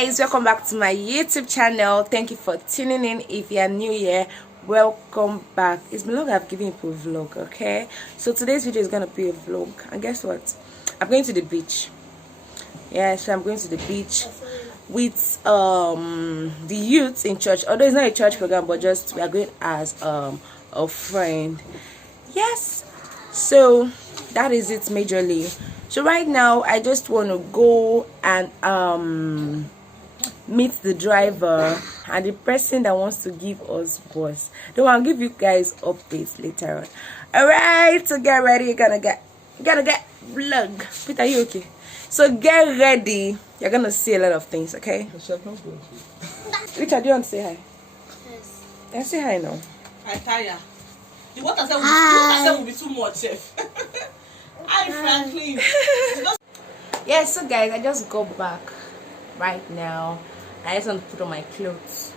guys, welcome back to my YouTube channel. Thank you for tuning in. If you are new here, welcome back. It's been long I've given you a vlog, okay? So today's video is gonna be a vlog, and guess what? I'm going to the beach. Yeah, so I'm going to the beach with the youth in church. Although it's not a church program, but just we are going as a friend. Yes, so that is it majorly. So right now I just want to go and meet the driver and the person that wants to give us bus. Though I'll give you guys updates later on. All right, so get ready. You're gonna get vlog. Peter, are you okay? So get ready. You're gonna see a lot of things, okay? Richard, do you want to say hi? Yes. Yeah, say hi now. I tire. The water will be too much, chef. Hi, Franklin. Yeah, so guys, I just got back right now. I just want to put on my clothes.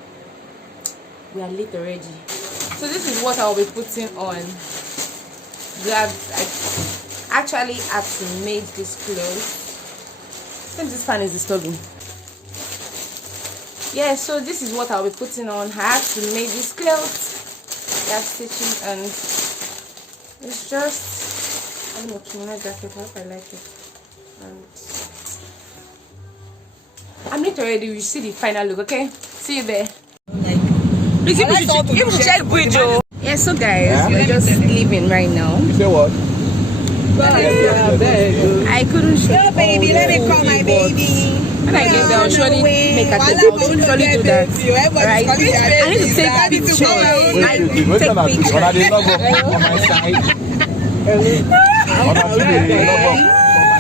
We are late already. So this is what I'll be putting on. I actually had to make this clothes. I think this fan is disturbing. Yeah, so this is what I'll be putting on. I had to make this clothes. That's stitching, and it's just, I don't know, kimono jacket. I hope I like it. And I'm not already. You see the final look, okay? See you there. Please, you should check video. Yeah, so guys, we're just leaving right now. You say what? I couldn't show. Oh, baby, let me call my baby. When I get there, I'll surely make a take. I'll surely do that. Right? I need to take pictures. Take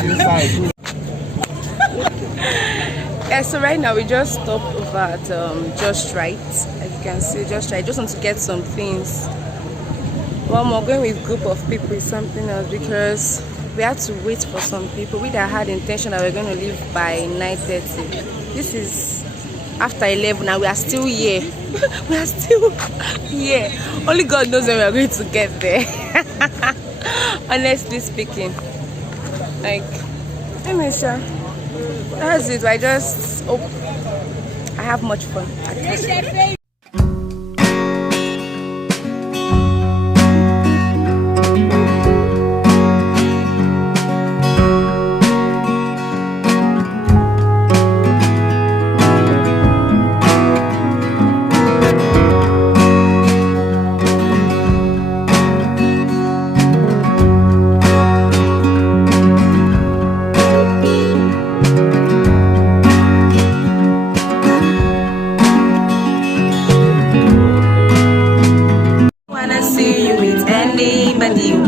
pictures. Yeah, so right now we just stopped over at Just Right. As you can see, Just Right. Just want to get some things. Well, we're going with a group of people is something else because we had to wait for some people. We that had intention that we're going to leave by 9:30. This is after 11 and we are still here. We are still here. Only God knows when we are going to get there. Honestly speaking. Like, anyway, sure. That's it. I just hope I have much fun.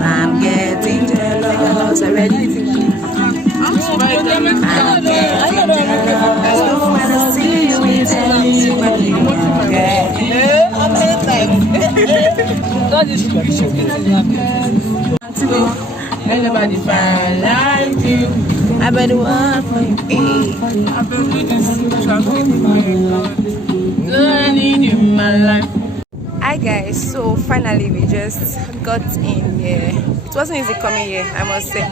I'm getting jealous already. I'm smiling. I don't want to see you with anybody. Nobody find like you. I better work for you. I've been waiting I need you in my life. Hi guys, so finally we just got in here. It wasn't easy coming here, I must say.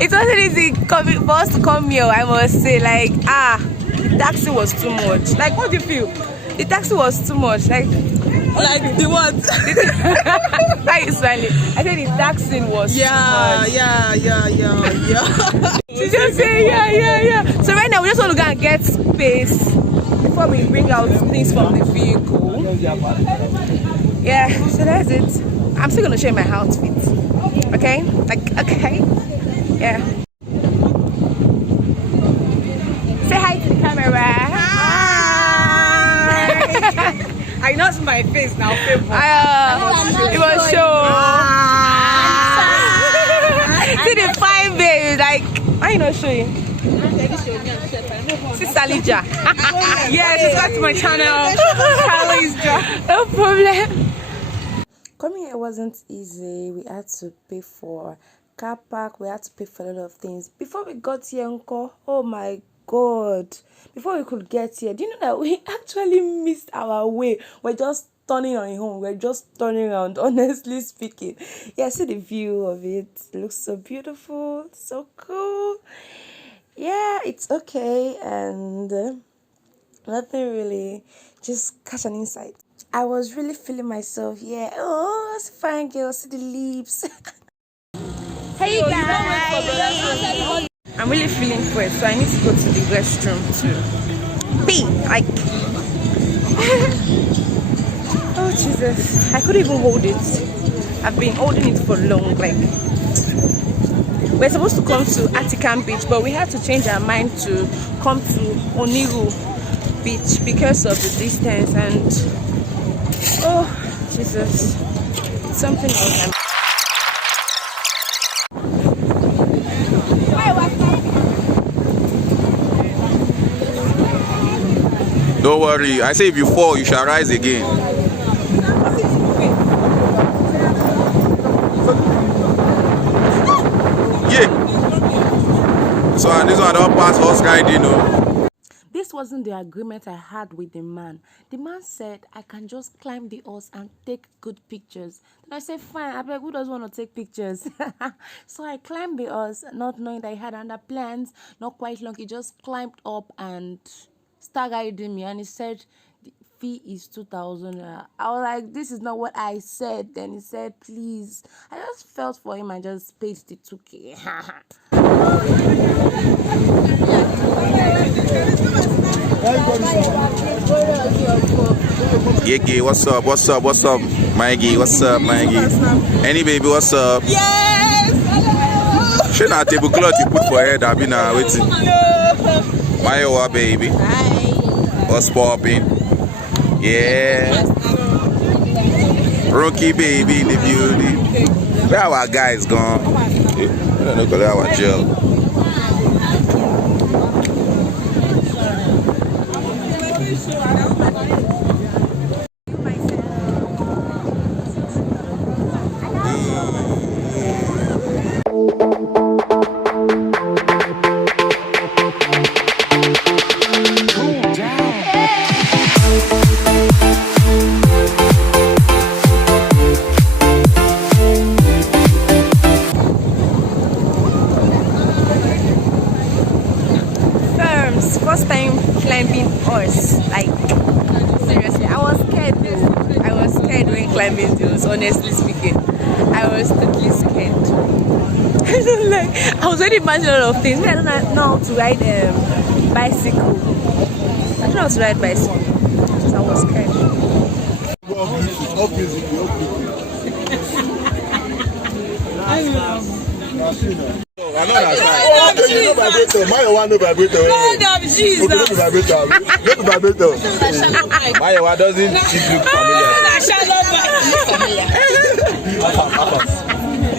It wasn't easy for us to come here, I must say. Like, the taxi was too much. Like, what do you feel? The taxi was too much. Like the what? Why are you smiling? I said the taxi was too much. Yeah. She just said yeah. So right now we just want to go and get space before we bring out things from the vehicle. Yeah, so that's it. I'm still gonna show you my outfit. Okay? Okay? Yeah. Say hi to the camera. Hi! I know it's my face now, people. It was show. See the fine baby, like, why you not showing? Sister Lija. Yes, subscribe to my channel. No problem. Coming here wasn't easy. We had to pay for car park. We had to pay for a lot of things. Before we got here, Uncle, oh my God. Before we could get here, do you know that we actually missed our way? We're just turning on home. We're just turning around, honestly speaking. Yeah, see the view of it. It looks so beautiful, so cool. yeah, it's okay, and nothing really, just catch an insight. I was really feeling myself, yeah. Oh, it's a fine girl, see the lips. Hey guys! I'm really feeling fresh, so I need to go to the restroom to pee. Like, oh Jesus, I couldn't even hold it. I've been holding it for long. Like, we're supposed to come to Atikan Beach, but we had to change our mind to come to Oniru Beach because of the distance. And oh Jesus, it's something else. Don't worry. I say if you fall, you shall rise again. Yeah. So this one don't pass horse riding, you know. This wasn't the agreement I had with the man. The man said I can just climb the horse and take good pictures. Then I said, fine, I beg, who doesn't want to take pictures? So I climbed the horse, not knowing that I had other plans. Not quite long, he just climbed up and started guiding me, and he said the fee is 2,000. I was like, this is not what I said. Then he said, please. I just felt for him and just paid the 2K. Yeah, what's up? What's up? What's up, Maggie? What's up, Maggie? Any baby, what's up? Yes! Hello! She not tablecloth you put for head. I've been waiting. My baby. Hi. What's popping? Yeah. Rookie baby in the building. Where our guys gone? I don't know where our jail. First time climbing horse, like seriously, I was scared though. I was scared when climbing those, honestly speaking. I was totally scared. I don't like, I was already imagining a lot of things. I don't know how to ride bicycle. I don't know how to ride bicycle, so I was scared. I know that. Okay, no vibrator. My one no vibrator. Lord of Jesus. Okay, no vibrator. No vibrator. My doesn't look familiar.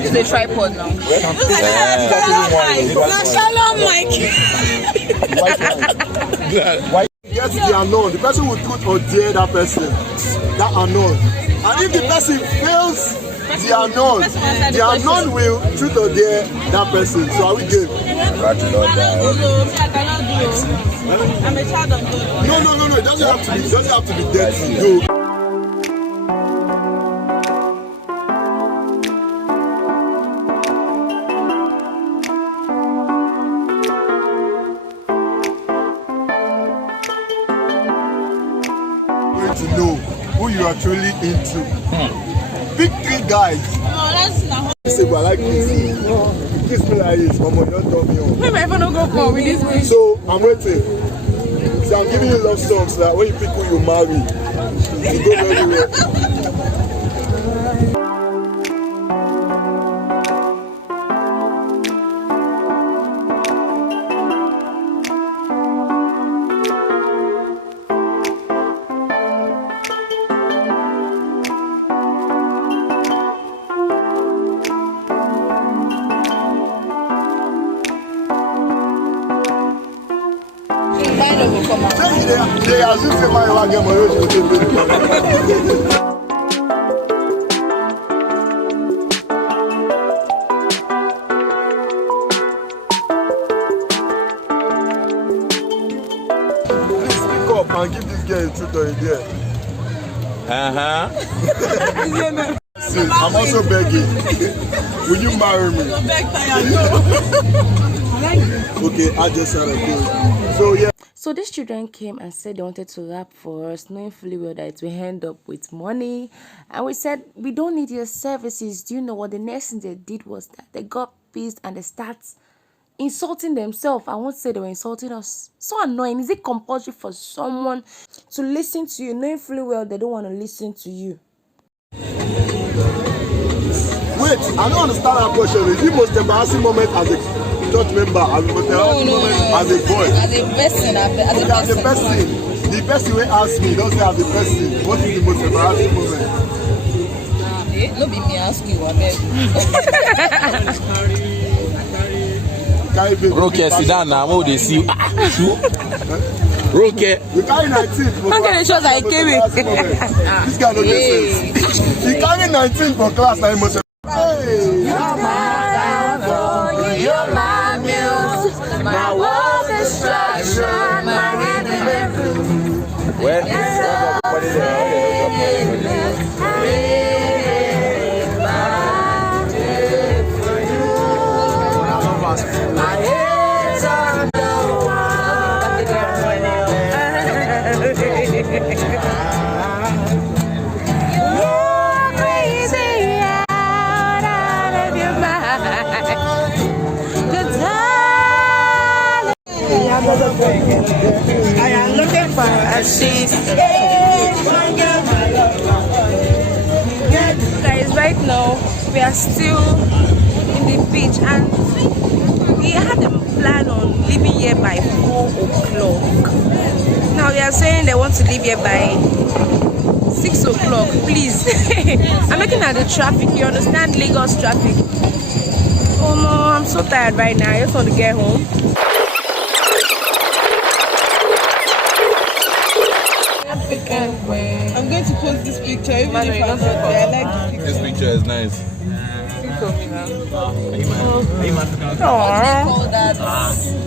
It's a tripod now. Shalom, Mike. Get the unknown. The person will truth or dare that person. That unknown. And if the person fails the unknown will truth or dare that person. So are we good? I'm a child of God. No. It doesn't have to be dirty. No. To know who you are truly into. Pick 3 guys. You say, well, I like this. Kiss me like this. Mama, don't tell me on. Maybe I don't go for with this way. So I'm waiting. So I'm giving you love songs so that when you pick who you marry, you go very well. They assume say my wife get money. Please speak up and give this girl a truth or a dare. See, I'm also begging. Will you marry me? Beg, I know. Okay, I just said it. So yeah. So these children came and said they wanted to rap for us, knowing fully well that it will end up with money. And we said, we don't need your services. Do you know what the next thing they did was that they got pissed and they start insulting themselves. I won't say they were insulting us. So annoying. Is it compulsory for someone to listen to you, knowing fully well they don't want to listen to you? Wait, I don't understand that question. Is the most embarrassing moment as a church member, as the most embarrassing moment as a boy? As a person, As a person. The person will ask me, don't say as a person. What is the most embarrassing moment? No be me ask you, abeg. Roke, sit down now. What they see? Roke. You carry 19. Okay, the shows I came with. This guy don't get sense. He carry 19 for class. Now he must. Hey. You're my muse, my world destruction, my Where? I am looking for a seat. Guys, right now we are still in the beach and we had a plan on leaving here by 4 o'clock. Now they are saying they want to leave here by 6 o'clock. Please. I'm looking at the traffic. You understand Lagos traffic? Oh no, I'm so tired right now. I just want to get home. I'm going to post this picture even if I'm not there. I like this This picture is nice.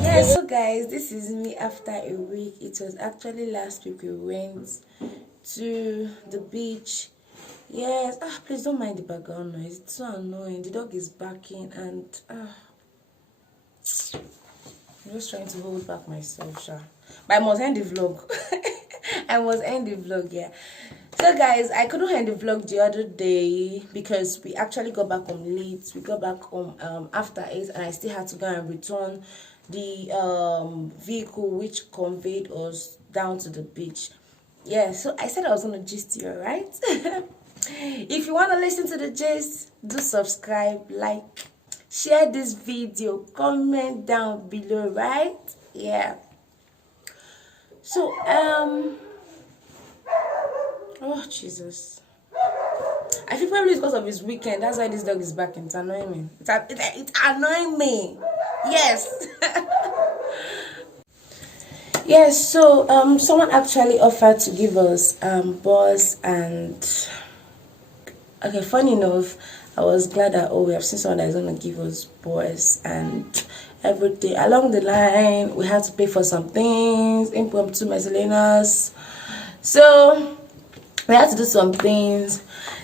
Yeah, so guys, this is me after a week. It was actually last week we went to the beach. Yes, please don't mind the background noise. It's so annoying. The dog is barking and I'm just trying to hold back myself, sure. But I must end the vlog. I must end the vlog, yeah. So guys, I couldn't end the vlog the other day because we actually got back home late. We got back home after 8 and I still had to go and return the vehicle which conveyed us down to the beach. Yeah, so I said I was gonna gist you, right? If you want to listen to the gist, do subscribe, like, share this video, comment down below, right? Yeah. So oh Jesus, I feel probably it's because of his weekend. That's why this dog is barking. It's annoying me. It's annoying me. Yes. Yes. So someone actually offered to give us bus and okay. Funny enough, I was glad that we have seen someone that is gonna give us bus and everything. Along the line, we had to pay for some things, impromptu miscellaneous. So we had to do some things.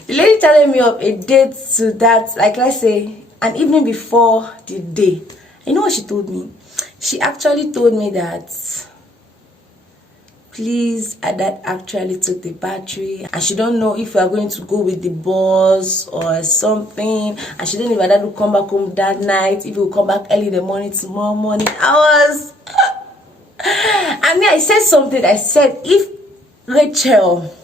The lady telling me of a date to that, like let's say an evening before the day. You know what she told me? She actually told me that please, that actually took the battery and she don't know if we are going to go with the bus or something, and she don't know if that will come back home that night, if we will come back early in the morning tomorrow morning. I mean, I said something. I said if Rachel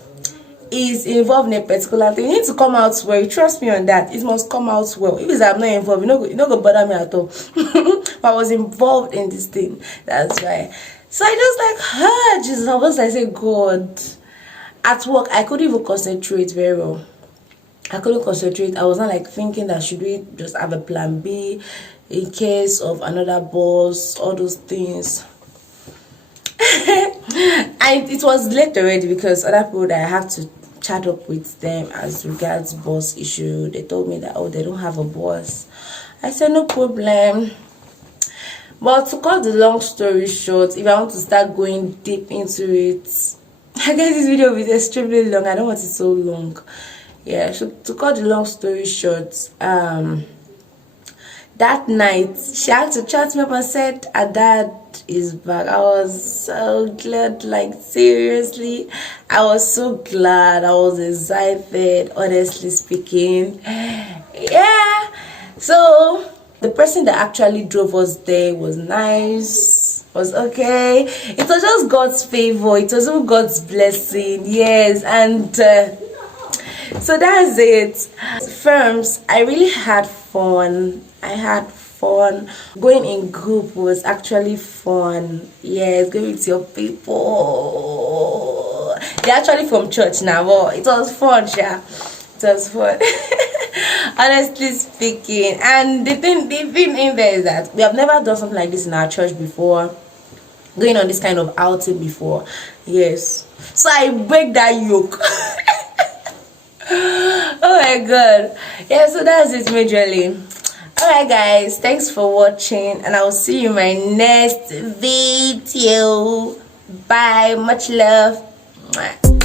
is involved in a particular thing, you need to come out well. You trust me on that. It must come out well. If it's I'm not involved, you not gonna bother me at all. But I was involved in this thing. That's why. So I just like, Jesus, I was like, say, God. At work, I couldn't even concentrate very well. I couldn't concentrate. I was not like thinking that should we just have a plan B in case of another boss, all those things. And it was late already because other people that I have to chat up with them as regards boss issue. They told me that, oh, they don't have a boss. I said, no problem. But to cut the long story short, if I want to start going deep into it, I guess this video will be extremely long. I don't want it so long. Yeah, so to cut the long story short, that night she had to chat me up and said her dad is back. I was so glad, like seriously, I was so glad. I was excited, honestly speaking. Yeah, so the person that actually drove us there was nice, was okay. It was just God's favor, it was all God's blessing. Yes. And so that's it. Firms, I really had fun. I had fun. Going in group was actually fun. Yes, going with your people. They're actually from church now, but it was fun, yeah. It was fun. Honestly speaking. And the thing in there is that we have never done something like this in our church before. Going on this kind of outing before. Yes. So I break that yoke. Oh my god. Yeah, so that's it majorly. Alright guys, thanks for watching and I will see you in my next video. Bye, much love. Mwah.